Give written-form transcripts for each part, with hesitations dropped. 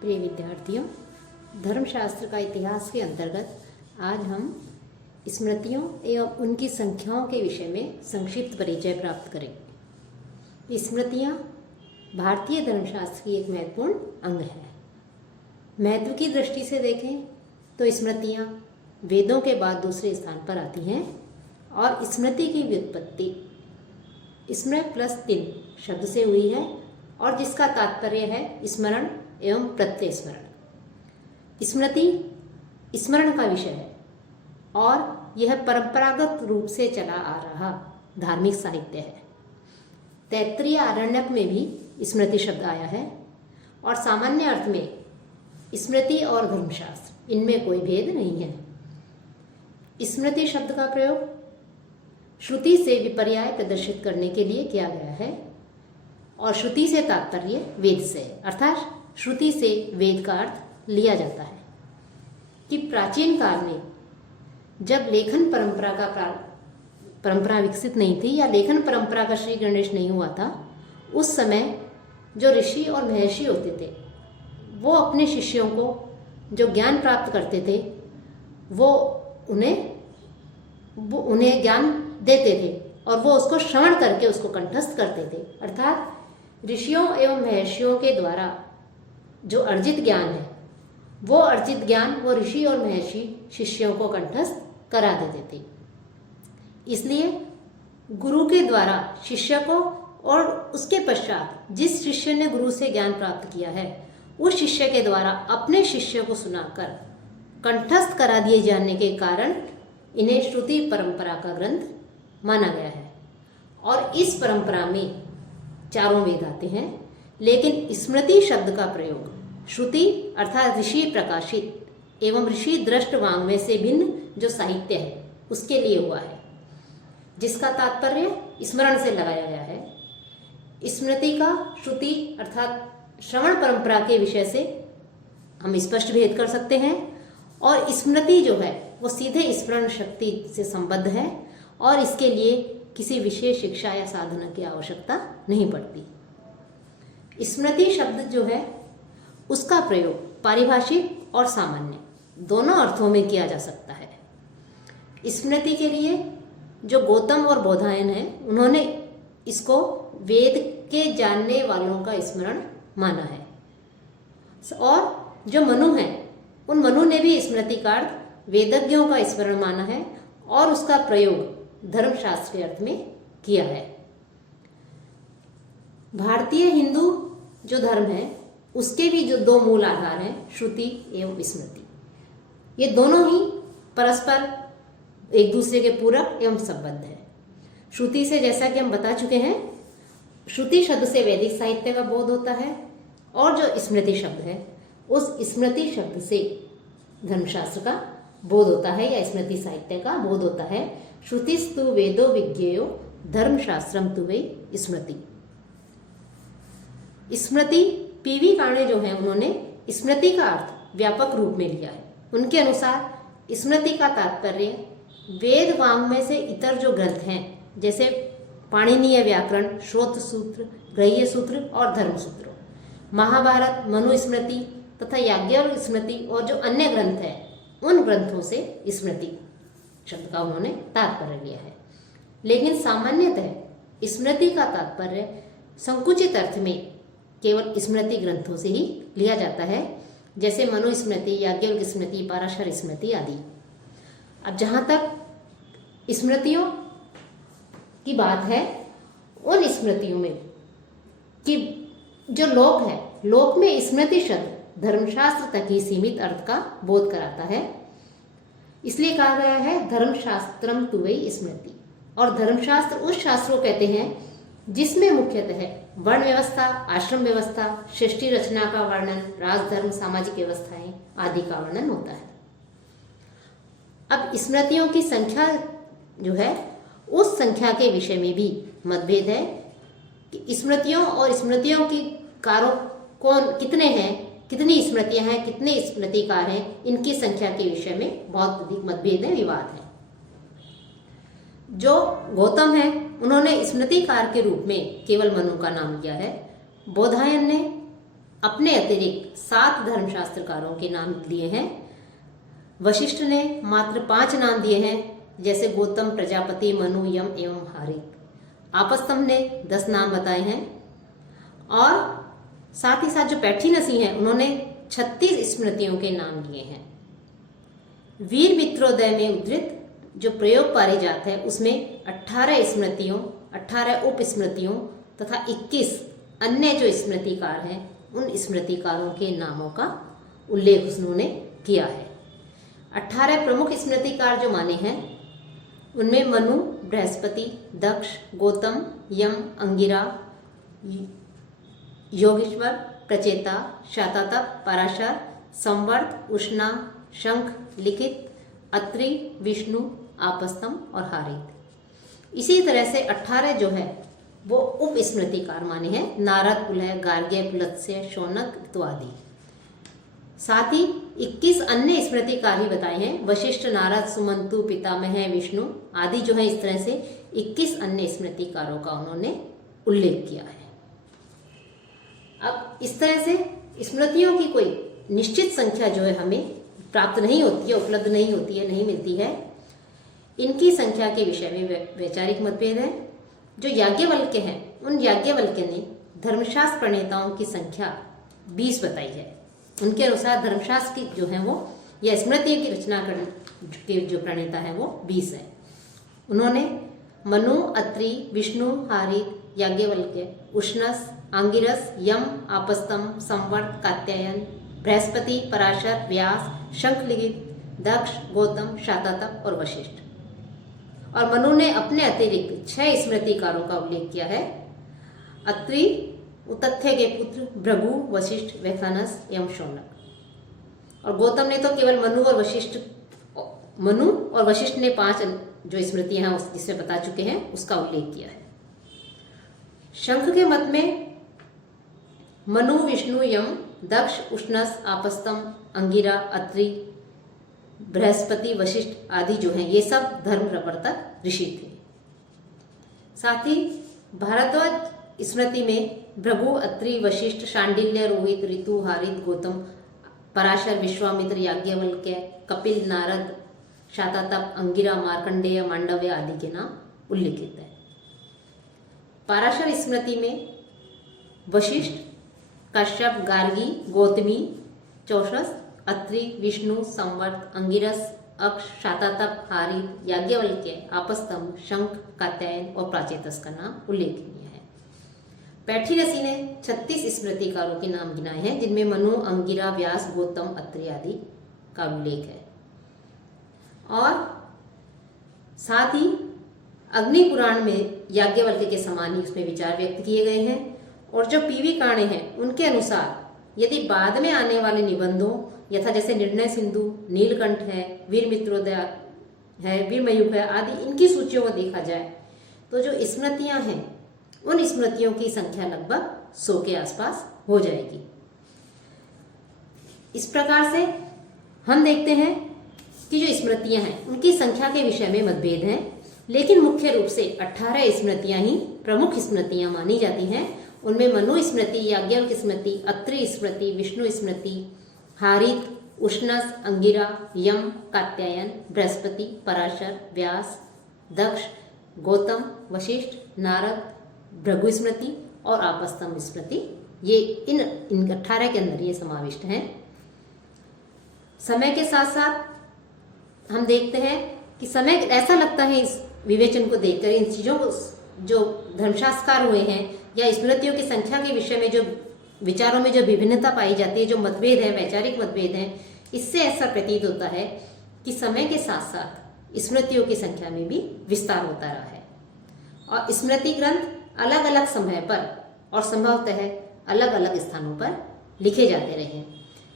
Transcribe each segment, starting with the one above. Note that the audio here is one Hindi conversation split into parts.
प्रिय विद्यार्थियों, धर्मशास्त्र का इतिहास के अंतर्गत आज हम स्मृतियों एवं उनकी संख्याओं के विषय में संक्षिप्त परिचय प्राप्त करेंगे। स्मृतियाँ भारतीय धर्मशास्त्र की एक महत्वपूर्ण अंग है। महत्व की दृष्टि से देखें तो स्मृतियाँ वेदों के बाद दूसरे स्थान पर आती हैं और स्मृति की व्युत्पत्ति स्मृ प्लस तिन शब्द से हुई है और जिसका तात्पर्य है स्मरण एवं प्रत्यय स्मरण। स्मृति स्मरण का विषय है और यह परंपरागत रूप से चला आ रहा धार्मिक साहित्य है। तैत्तिरीय आरण्यक में भी स्मृति शब्द आया है और सामान्य अर्थ में स्मृति और धर्मशास्त्र इनमें कोई भेद नहीं है। स्मृति शब्द का प्रयोग श्रुति से विपर्याय प्रदर्शित करने के लिए किया गया है और श्रुति से तात्पर्य वेद से, अर्थात श्रुति से वेद का अर्थ लिया जाता है कि प्राचीन काल में जब लेखन परंपरा विकसित नहीं थी या लेखन परंपरा का श्री गणेश नहीं हुआ था, उस समय जो ऋषि और महर्षि होते थे वो अपने शिष्यों को जो ज्ञान प्राप्त करते थे वो उन्हें ज्ञान देते थे और वो उसको श्रवण करके उसको कंठस्थ करते थे। अर्थात ऋषियों एवं महर्षियों के द्वारा जो अर्जित ज्ञान है वो अर्जित ज्ञान वो ऋषि और महर्षि शिष्यों को कंठस्थ करा देते थे। इसलिए गुरु के द्वारा शिष्य को और उसके पश्चात जिस शिष्य ने गुरु से ज्ञान प्राप्त किया है उस शिष्य के द्वारा अपने शिष्य को सुनाकर कंठस्थ करा दिए जाने के कारण इन्हें श्रुति परंपरा का ग्रंथ माना गया है। और इस परंपरा में चारों वेद आते हैं, लेकिन स्मृति शब्द का प्रयोग श्रुति अर्थात ऋषि प्रकाशित एवं ऋषि दृष्ट वाङ्मय से भिन्न जो साहित्य है उसके लिए हुआ है, जिसका तात्पर्य स्मरण से लगाया गया है। स्मृति का श्रुति अर्थात श्रवण परंपरा के विषय से हम स्पष्ट भेद कर सकते हैं और स्मृति जो है वो सीधे स्मरण शक्ति से संबद्ध है और इसके लिए किसी विशेष शिक्षा या साधना की आवश्यकता नहीं पड़ती। स्मृति शब्द जो है उसका प्रयोग पारिभाषिक और सामान्य दोनों अर्थों में किया जा सकता है। स्मृति के लिए जो गौतम और बोधायन है उन्होंने इसको वेद के जानने वालों का स्मरण माना है और जो मनु है उन मनु ने भी स्मृति का अर्थ वेदज्ञों का स्मरण माना है और उसका प्रयोग धर्मशास्त्र के अर्थ में किया है। भारतीय हिंदू जो धर्म है उसके भी जो दो मूल आधार हैं श्रुति एवं स्मृति, ये दोनों ही परस्पर एक दूसरे के पूरक एवं संबद्ध है। श्रुति से जैसा कि हम बता चुके हैं, श्रुति शब्द से वैदिक साहित्य का बोध होता है और जो स्मृति शब्द है उस स्मृति शब्द से धर्मशास्त्र का बोध होता है या स्मृति साहित्य का बोध होता है। श्रुतिस्तु वेदो विज्ञेयो धर्मशास्त्रम तु वै स्मृति। स्मृति पीवी काणे जो है उन्होंने स्मृति का अर्थ व्यापक रूप में लिया है। उनके अनुसार स्मृति का तात्पर्य वेद वाङ्मय से इतर जो ग्रंथ हैं जैसे पाणिनीय व्याकरण, श्रोत सूत्र, ग्रह्य सूत्र और धर्म सूत्र, महाभारत, मनुस्मृति तथा याज्ञवल्क्य स्मृति और जो अन्य ग्रंथ हैं उन ग्रंथों से स्मृति शब्द का उन्होंने तात्पर्य लिया है। लेकिन सामान्यतः स्मृति का तात्पर्य संकुचित अर्थ में केवल स्मृति ग्रंथों से ही लिया जाता है, जैसे मनुस्मृति, याज्ञवल्क्य स्मृति, पराशर स्मृति आदि। अब जहाँ तक स्मृतियों की बात है, उन स्मृतियों में कि जो लोक है, लोक में स्मृति शब्द धर्मशास्त्र तक ही सीमित अर्थ का बोध कराता है। इसलिए कहा गया है धर्मशास्त्रम तु वै स्मृति। और धर्मशास्त्र उस शास्त्र को कहते हैं जिसमें मुख्यतः वर्ण व्यवस्था, आश्रम व्यवस्था, सृष्टि रचना का वर्णन, राजधर्म, सामाजिक व्यवस्थाएं आदि का वर्णन होता है। अब स्मृतियों की संख्या जो है उस संख्या के विषय में भी मतभेद है कि स्मृतियों और स्मृतियों की कारों कौन कितने हैं, कितनी स्मृतियां हैं, कितने स्मृतिकार हैं, इनकी संख्या के विषय में बहुत अधिक मतभेद है, विवाद है। जो गौतम है उन्होंने स्मृतिकार के रूप में केवल मनु का नाम लिया है। बोधायन ने अपने अतिरिक्त 7 धर्मशास्त्रकारों के नाम लिए हैं। वशिष्ठ ने मात्र 5 नाम दिए हैं, जैसे गौतम, प्रजापति, मनु, यम एवं हारित। आपस्तम्भ ने 10 नाम बताए हैं और साथ ही साथ जो पैठीनसी हैं उन्होंने 36 स्मृतियों के नाम लिए हैं। वीर मित्रोदय में उद्धृत जो प्रयोग पारिजात है उसमें 18 स्मृतियों, 18 उप स्मृतियों तथा 21 अन्य जो स्मृतिकार हैं उन स्मृतिकारों के नामों का उल्लेख उन्होंने किया है। 18 प्रमुख स्मृतिकार जो माने हैं उनमें मनु, बृहस्पति, दक्ष, गौतम, यम, अंगिरा, योगेश्वर, प्रचेता, शातातप, पराशर, संवर्त, उष्णा, शंख, लिखित, अत्रि, विष्णु, आपस्तम्भ और हारित। इसी तरह से 18 जो है वो उप स्मृतिकार माने हैं, नारद, पुलह, गार्ग्य, पुलत्स्य, शौनक इत्यादि। साथ ही 21 अन्य स्मृतिकार ही बताए हैं, वशिष्ठ, नारद, सुमंतु, पितामह, विष्णु आदि जो है। इस तरह से 21 अन्य स्मृतिकारों का उन्होंने उल्लेख किया है। अब इस तरह से स्मृतियों की कोई निश्चित संख्या जो है हमें प्राप्त नहीं होती है, उपलब्ध नहीं होती है, नहीं मिलती है। इनकी संख्या के विषय में वैचारिक मतभेद है। जो याज्ञवल्क्य हैं उन याज्ञवल्क्य ने धर्मशास्त्र प्रणेताओं की संख्या 20 बताई है। उनके अनुसार धर्मशास्त्र की जो है वो या स्मृतियों की रचना के जो प्रणेता है वो 20 है। उन्होंने मनु, अत्रि, विष्णु, हारित, याज्ञवल्क्य, उष्णस, आंगिरस, यम, आपस्तम्भ, संवर्त, कात्यायन, बृहस्पति, पराशर, व्यास, शंखलिखित, दक्ष, गौतम, शातातप और वशिष्ठ। और मनु ने अपने अतिरिक्त 6 स्मृतिकारों का उल्लेख किया है। अत्रि उतथ्य के पुत्र भृगु, वशिष्ठ, वैखानस एवं शौनक। और गौतम ने तो केवल मनु और वशिष्ठ ने 5 जो स्मृतियां हैं जिसमें बता चुके हैं उसका उल्लेख किया है। शंख के मत में मनु, विष्णु, यम, दक्ष, उष्णस, आपस्तम्भ, अंगिरा, अत्रि, बृहस्पति, वशिष्ठ आदि जो हैं ये सब धर्म प्रवर्तक ऋषि थे। साथ ही भारद्वाज स्मृति में भृगु, अत्रि, वशिष्ठ, शांडिल्य, रोहित, ऋतु, हारित, गौतम, पराशर, विश्वामित्र, याज्ञवल्क्य, कपिल, नारद, शातातप, अंगिरा, मार्कंडेय, मांडव्य आदि के नाम उल्लिखित है। पराशर स्मृति में वशिष्ठ, कश्यप, गार्गी, गौतमी, चौषस, अत्रि, विष्णु, संवर्त, अंगिरस, अक्ष, शातातप, हारित, याज्ञवल्क्य, आपस्तम्भ, शंख, कात्यायन और प्राचेतस का नाम उल्लेखनीय है। पैठीनसी ने 36 स्मृतिकारों के नाम गिनाए हैं, जिनमें मनु, अंगिरा, व्यास, गौतम, अत्रि आदि का उल्लेख है। और साथ ही अग्नि पुराण में याज्ञवल्क्य के समान ही उसमें विचार व्यक्त किए गए हैं। और जो पीवी काणे हैं उनके अनुसार यदि बाद में आने वाले निबंधों यथा जैसे निर्णय सिंधु, नीलकंठ है, वीर मित्रोदय है, वीर मयूख है आदि इनकी सूचियों को देखा जाए तो जो स्मृतियां हैं उन स्मृतियों की संख्या लगभग 100 के आसपास हो जाएगी। इस प्रकार से हम देखते हैं कि जो स्मृतियां हैं उनकी संख्या के विषय में मतभेद हैं, लेकिन मुख्य रूप से 18 स्मृतियां ही प्रमुख स्मृतियां मानी जाती हैं। उनमें मनु स्मृति, याज्ञवल्क्य स्मृति, अत्रि स्मृति, विष्णु स्मृति, हारित, उष्णस, अंगिरा, यम, कात्यायन, बृहस्पति, पराशर, व्यास, दक्ष, गौतम, वशिष्ठ, नारद, भृगु स्मृति और आपस्तम्भ स्मृति ये इन 18 के अंदर ये समाविष्ट हैं। समय के साथ साथ हम देखते हैं कि समय ऐसा लगता है इस विवेचन को देखकर, इन चीज़ों को जो धर्मशास्त्रकार हुए हैं या स्मृतियों की संख्या के विषय में जो विचारों में जो विभिन्नता पाई जाती है, जो मतभेद है, वैचारिक मतभेद हैं, इससे ऐसा प्रतीत होता है कि समय के साथ साथ स्मृतियों की संख्या में भी विस्तार होता रहा है और स्मृति ग्रंथ अलग अलग समय पर और संभवतः अलग अलग स्थानों पर लिखे जाते रहे हैं।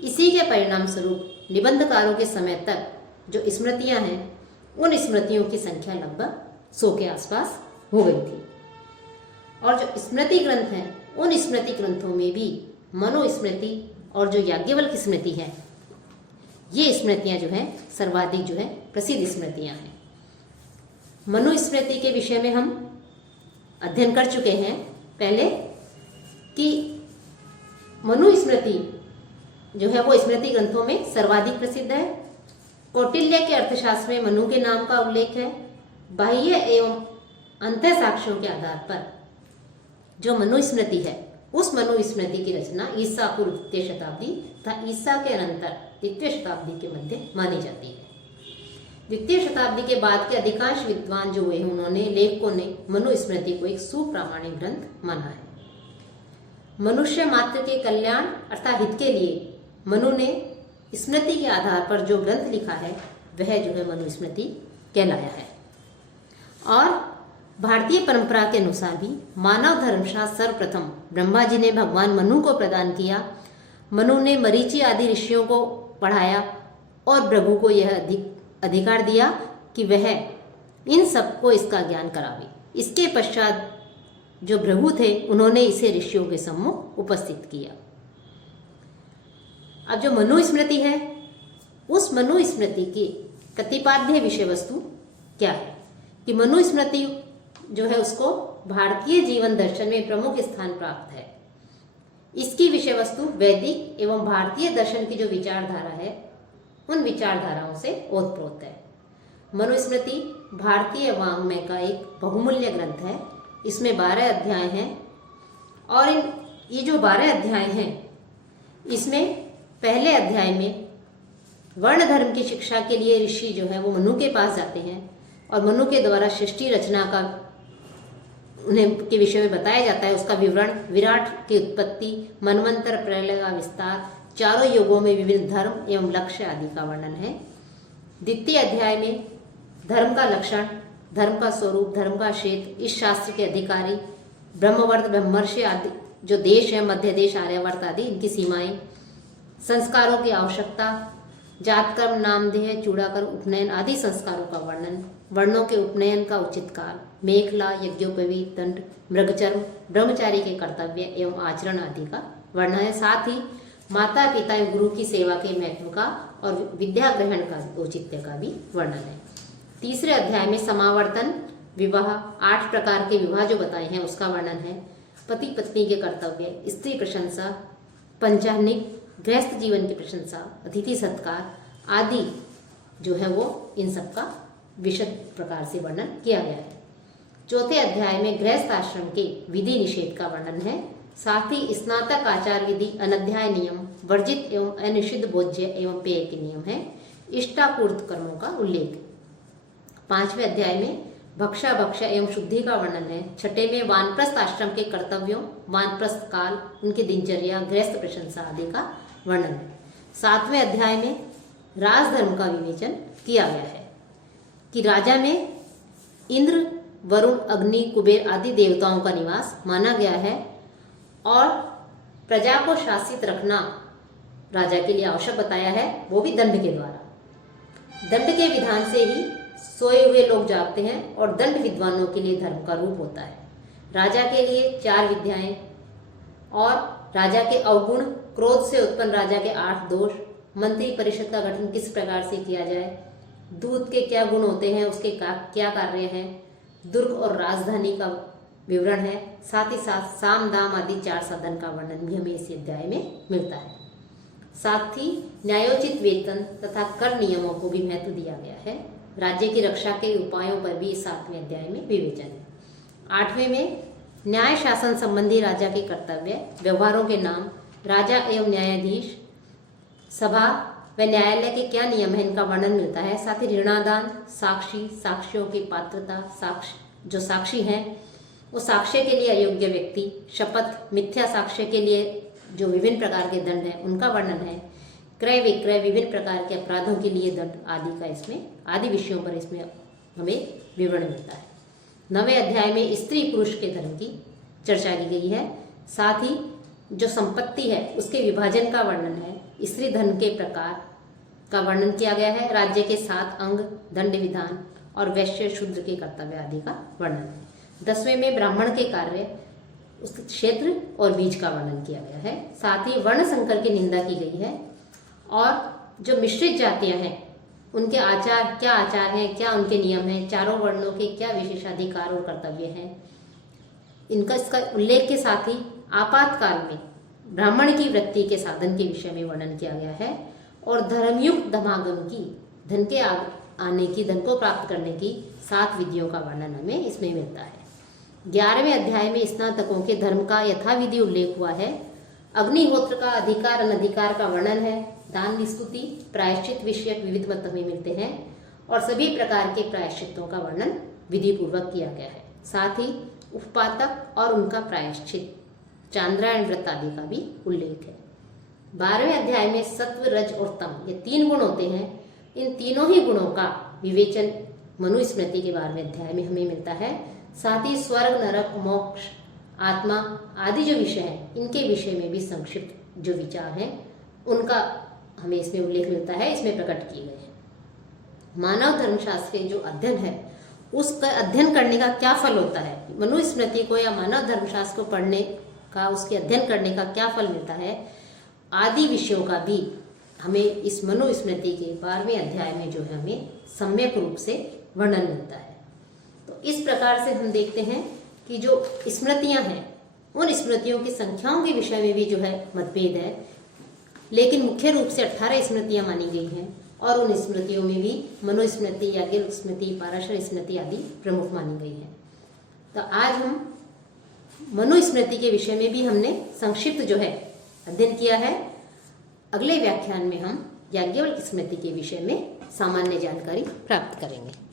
इसी के परिणाम स्वरूप निबंधकारों के समय तक जो स्मृतियां हैं उन स्मृतियों की संख्या लगभग 100 के आसपास हो गई थी। और जो स्मृति ग्रंथ हैं उन स्मृति ग्रंथों में भी मनुस्मृति और जो याज्ञवल्क्य स्मृति है ये स्मृतियां जो हैं सर्वाधिक जो है प्रसिद्ध स्मृतियां हैं। मनुस्मृति के विषय में हम अध्ययन कर चुके हैं पहले कि मनुस्मृति जो है वो स्मृति ग्रंथों में सर्वाधिक प्रसिद्ध है। कौटिल्य के अर्थशास्त्र में मनु के नाम का उल्लेख है। बाह्य एवं अंतः साक्ष्यों के आधार पर जो मनुस्मृति है, उस मनुस्मृति की रचना ईसा पूर्व द्वितीय शताब्दी तथा ईसा के अनंतर द्वितीय शताब्दी के मध्य मानी जाती है। द्वितीय शताब्दी के बाद के अधिकांश विद्वान जो हुए, उन्होंने लेखकों ने मनुस्मृति को एक सुप्रामाणिक ग्रंथ माना है। मनुष्य मात्र के कल्याण अर्थात हित के लिए मनु ने स्मृति के आधार पर जो ग्रंथ लिखा है वह जो है मनुस्मृति कहलाया है। और भारतीय परंपरा के अनुसार भी मानव धर्मशास्त्र सर्वप्रथम ब्रह्मा जी ने भगवान मनु को प्रदान किया। मनु ने मरीचि आदि ऋषियों को पढ़ाया और भृगु को यह अधिकार दिया कि वह इन सबको इसका ज्ञान करावे। इसके पश्चात जो भृगु थे उन्होंने इसे ऋषियों के सम्मुख उपस्थित किया। अब जो मनुस्मृति है, उस मनुस्मृति की प्रतिपाद्य विषय वस्तु क्या है कि मनुस्मृति जो है उसको भारतीय जीवन दर्शन में प्रमुख स्थान प्राप्त है। इसकी विषय वस्तु वैदिक एवं भारतीय दर्शन की जो विचारधारा है उन विचारधाराओं से ओतप्रोत है। मनुस्मृति भारतीय वाङ्मय का एक बहुमूल्य ग्रंथ है। इसमें 12 अध्याय हैं और ये जो 12 अध्याय हैं इसमें पहले अध्याय में वर्ण धर्म की शिक्षा के लिए ऋषि जो है वो मनु के पास जाते हैं और मनु के द्वारा सृष्टि रचना का उन्हें के विषय में बताया जाता है, उसका विवरण, विराट की उत्पत्ति, मनवंतर प्रलय का विस्तार, चारों युगों में विभिन्न धर्म एवं लक्ष्य आदि का वर्णन है। द्वितीय अध्याय में धर्म का लक्षण, धर्म का स्वरूप, धर्म का क्षेत्र, इस शास्त्र के अधिकारी, ब्रह्मवर्त, ब्रह्मर्षि आदि जो देश है, मध्य देश, आर्यावर्त आदि, इनकी सीमाएं, संस्कारों की आवश्यकता, जातकर्म, नामधेय, चूड़ाकर्म, उपनयन आदि संस्कारों का वर्णन, वर्णों के उपनयन का उचित काल, मेखला, यज्ञोपवीत, दंड, मृगचर्म, ब्रह्मचारी के कर्तव्य एवं आचरण आदि का वर्णन है। साथ ही माता पिता एवं गुरु की सेवा के महत्व का और विद्या ग्रहण का औचित्य का भी वर्णन है। तीसरे अध्याय में समावर्तन, विवाह, 8 प्रकार के विवाह जो बताए हैं उसका वर्णन है। पति पत्नी के कर्तव्य, स्त्री प्रशंसा, पंचाहनिक, गृहस्थ जीवन की प्रशंसा, अतिथि सत्कार आदि जो है वो इन सब का विशद प्रकार से वर्णन किया गया है। चौथे अध्याय में गृहस्थ आश्रम के विधि निषेध का वर्णन है। साथ ही स्नातक आचार विधि, अनध्याय नियम, वर्जित एवं अनिषिद्ध भोज्य एवं पेय के नियम है। इष्टापूर्त कर्मों का उल्लेख। 5वें अध्याय में भक्षा भक्ष्य एवं शुद्धि का वर्णन है। 6ठे में वानप्रस्थ आश्रम के कर्तव्यों, वानप्रस्थ काल, उनकी दिनचर्या, गृहस्थ प्रशंसा आदि का वर्णन है। 7वें अध्याय में राजधर्म का विवेचन किया गया है कि राजा में इंद्र, वरुण, अग्नि, कुबेर आदि देवताओं का निवास माना गया है और प्रजा को शासित रखना राजा के लिए आवश्यक बताया है, वो भी दंड के द्वारा। दंड के विधान से ही सोए हुए लोग जागते हैं और दंड विद्वानों के लिए धर्म का रूप होता है। राजा के लिए 4 विद्याएं और राजा के अवगुण, क्रोध से उत्पन्न राजा के 8 दोष, मंत्री परिषद का गठन किस प्रकार से किया जाए, दूत के क्या गुण होते हैं, उसके क्या कार्य हैं, दुर्ग और राजधानी का विवरण है। साथ ही साथ साम दाम आदि 4 साधन का वर्णन भी हमें इस अध्याय में मिलता है। साथ ही न्यायोचित वेतन तथा कर नियमों को भी महत्व दिया गया है। राज्य की रक्षा के उपायों पर भी 7वें अध्याय में विवेचन है। 8वें में न्याय शासन संबंधी राजा के कर्तव्य, व्यवहारों के नाम, राजा एवं न्यायाधीश, सभा व न्यायालय के क्या नियम है, इनका वर्णन मिलता है। साथ ही ऋणादान, साक्षी, साक्ष्यों की पात्रता, जो साक्षी हैं वो साक्ष्य के लिए अयोग्य व्यक्ति, शपथ, मिथ्या साक्ष्य के लिए जो विभिन्न प्रकार के दंड हैं उनका वर्णन है। क्रय विक्रय, विभिन्न प्रकार के अपराधों के लिए दंड आदि का इसमें आदि विषयों पर इसमें हमें विवरण मिलता है। 9वें अध्याय में स्त्री पुरुष के धर्म की चर्चा की गई है। साथ ही जो संपत्ति है उसके विभाजन का वर्णन है। स्त्री धन के प्रकार का वर्णन किया गया है। राज्य के 7 अंग, दंड विधान और वैश्य शूद्र के कर्तव्य आदि का वर्णन है। 10वें में ब्राह्मण के कार्य, उसके क्षेत्र और बीज का वर्णन किया गया है। साथ ही वर्ण संकर की निंदा की गई है और जो मिश्रित जातियां हैं उनके क्या आचार हैं, क्या उनके नियम हैं, चारों वर्णों के क्या विशेषाधिकार और कर्तव्य हैं, इसका उल्लेख के साथ ही आपातकाल में ब्राह्मण की वृत्ति के साधन के विषय में वर्णन किया गया है और धर्मयुक्त धमागम की धन के आने की, धन को प्राप्त करने की 7 विधियों का वर्णन हमें इसमें मिलता है। 11वें अध्याय में स्नातकों के धर्म का यथाविधि उल्लेख हुआ है। अग्निहोत्र का अधिकार अनधिकार का वर्णन है। दान स्तुति प्रायश्चित विषयक विविध मत हमें मिलते हैं और सभी प्रकार के प्रायश्चितों का वर्णन विधि पूर्वक किया गया है। साथ ही उपपातक और उनका प्रायश्चित, चांद्रायण व्रत आदि का भी उल्लेख है। 12वें अध्याय में सत्व, रज और तम, ये 3 गुण होते हैं। इन तीनों ही गुणों का विवेचन मनुस्मृति के 12वें अध्याय में हमें मिलता है। साथ ही स्वर्ग, नरक, मोक्ष, आत्मा आदि जो विषय हैं, इनके विषय में भी संक्षिप्त जो विचार हैं उनका हमें इसमें उल्लेख मिलता है, इसमें प्रकट किए गए हैं। मानव धर्मशास्त्र के जो अध्ययन है, उसका अध्ययन करने का क्या फल होता है, मनुस्मृति को या मानव धर्मशास्त्र को पढ़ने का, उसके अध्ययन करने का क्या फल मिलता है, आदि विषयों का भी हमें इस मनुस्मृति के 12वें अध्याय में जो है हमें सम्यक रूप से वर्णन मिलता है। तो इस प्रकार से हम देखते हैं कि जो स्मृतियां हैं, उन स्मृतियों की संख्याओं के विषय में भी जो है मतभेद है, लेकिन मुख्य रूप से 18 स्मृतियां मानी गई हैं और उन स्मृतियों में भी मनुस्मृति, याज्ञवल्क्य स्मृति, पाराशर स्मृति आदि प्रमुख मानी गई है। तो आज हम मनुस्मृति के विषय में भी हमने संक्षिप्त जो है अध्ययन किया है। अगले व्याख्यान में हम याज्ञवल्क्य स्मृति के विषय में सामान्य जानकारी प्राप्त करेंगे।